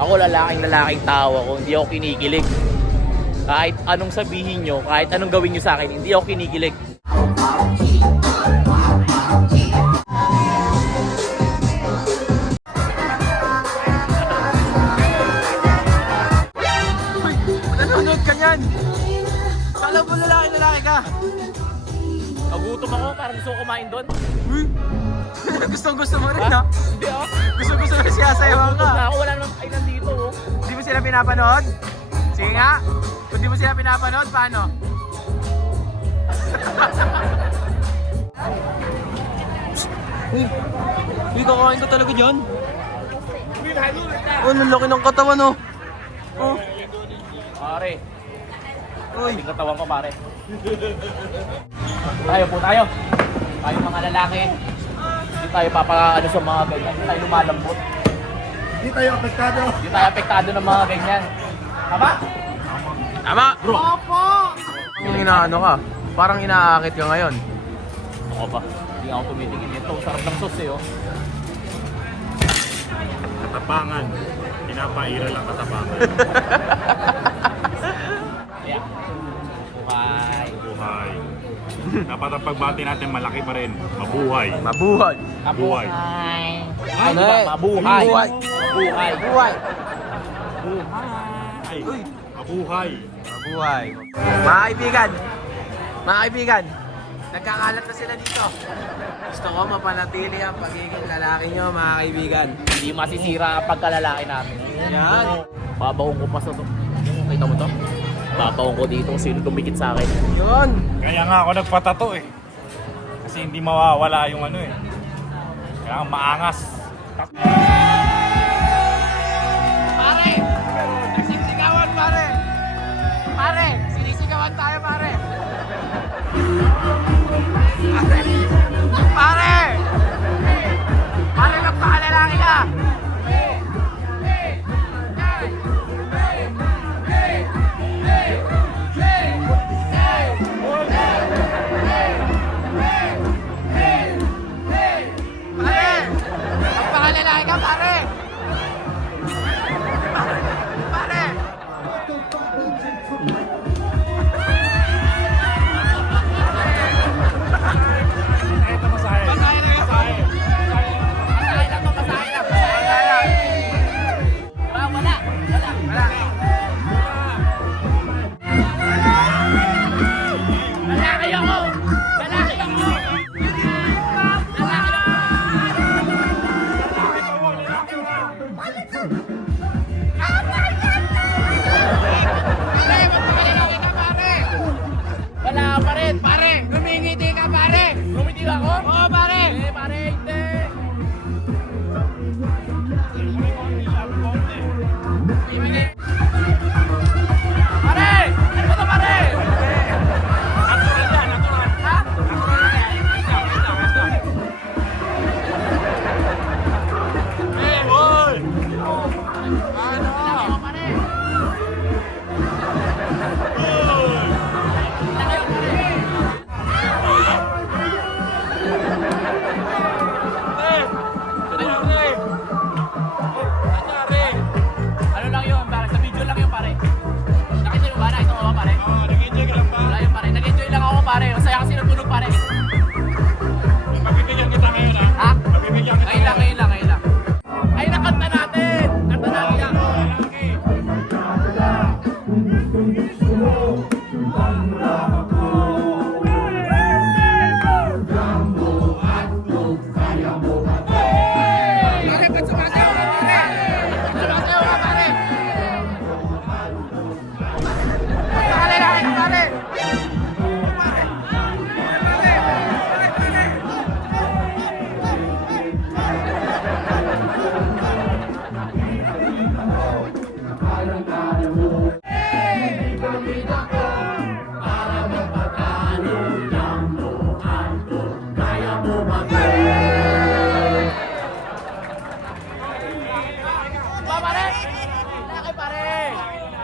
Ako lalaking lalaking tao ako, hindi ako kinikilig. Kahit anong sabihin nyo, kahit anong gawin nyo sa akin, hindi ako kinikilig. Nanonood ka niyan. Kala mo lalaki lalaki ka. Nagutom ako, parang gusto ko kumain doon. Uy. Gustong gusto mo rin ha. Hindi ako. Gusto gusto mo siya sa Nagutom ka. Pinapanood? Sige nga. Kung di mo sila pinapanood, paano? Uy, uy, kakain ka talaga dyan. Oh, ang laki ng katawan oh. Oh, Pare, uy. hindi katawan ko pare. tayo po tayo. Tayo mga lalaki. Hindi tayo papa ano sa mga ganyan. Hindi tayo lumalambot. Hindi tayo apektado. Hindi tayo apektado ng mga ganyan. Tama? Tama! Bro! Opo! Yung inaano ka, parang inaakit ka ngayon. Ako ba? Hindi ako tumitingin. Ito, sarap ng sauce eh oh. Katapangan. Pinapairal ang katapangan. Yeah. Buhay. Buhay. Dapat ang pagbati natin malaki pa rin. Mabuhay. Mabuhay! Buhay. Ay, Ano eh? Mabuhay. Mabuhay. Mabuhay. Buhay! Ay, Uy. mabuhay. Mabuhay! Mga kaibigan! Mga kaibigan! Nagkakalat na sila dito. Gusto ko mapanatili ang pagiging lalaki nyo, mga kaibigan. Hindi masisira ang pagkalalaki namin. Yan! Babaong ko pa sa to. Kita mo to? Babaong ko dito kung sino tumikit sa akin. Yun! Kaya nga ako nagpatato eh. Kasi hindi mawawala yung ano eh. Kailangan maangas. Pare! Nagsisigawan, pare! Pare! Sinisigawan tayo, pare! Pare! Pare! Pare, magpakalalaki ka! Pare!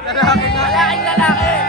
Lalaking lalaki!